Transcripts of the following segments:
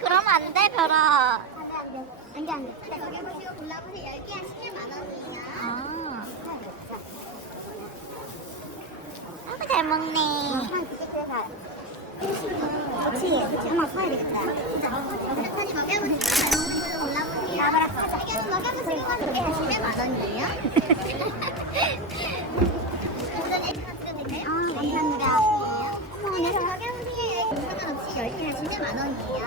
그러면 안 돼, 별아. 안돼 안돼 저기 보시고 골라보세요 10개 한 10개 만 원이에요 아. 아이고, 잘 먹네. 한 두개 그래서 그렇지 엄마 사야 되겠다 천천히 먹여보세요 잘 먹는 걸로 골라보세요 먹여보시고 한 두개 한 10개 만 원이에요 10개나 10개 만 원이에요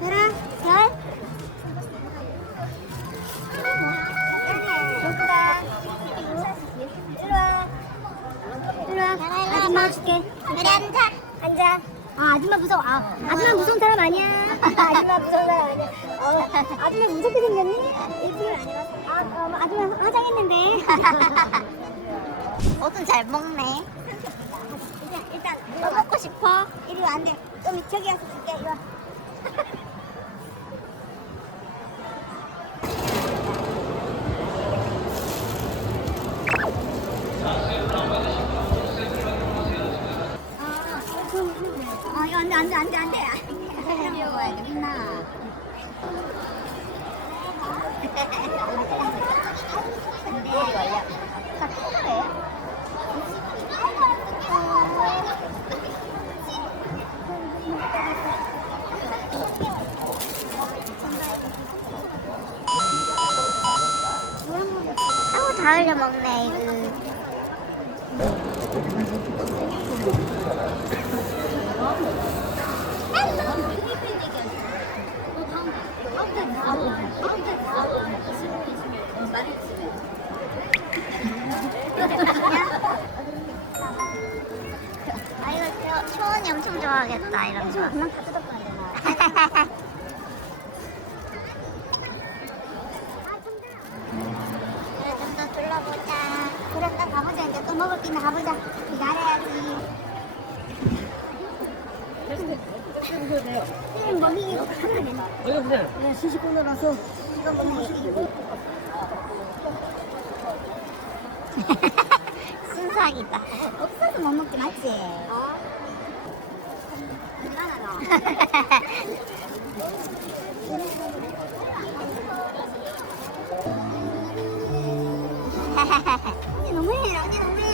별. 와. 와. 아줌마 줄게. 그래, 앉아. 앉아. 아, 아줌마 무서워. 아, 아줌마 무서운 사람 아니야. 아줌마 무서운 사람 아니야. 어, 아줌마 무섭게 생겼니? 일부러 아니라. 아, 어, 아줌마 화장했는데. 옷은 잘 먹네. 일단, 일단. 또 먹고 싶어? 이리 와, 안 돼. 좀 저기 가서 줄게. 이리 와. 아, 이거 안 돼, 안 돼, 안 돼, 안 돼. 되겠나? 다 흘려 먹네 이거. 아 이거 초- 초원이 엄청 좋아하겠다 이런 거. 먹을 게 있나 가보자. 기다려야지. 선생님, 뭐 이거 하나 어여 그냥 내가 시식권으로서 이거 먹는 거 순삭이다. 없어서 못 먹지 맞지? 너? 언니 너무해 언니 너무해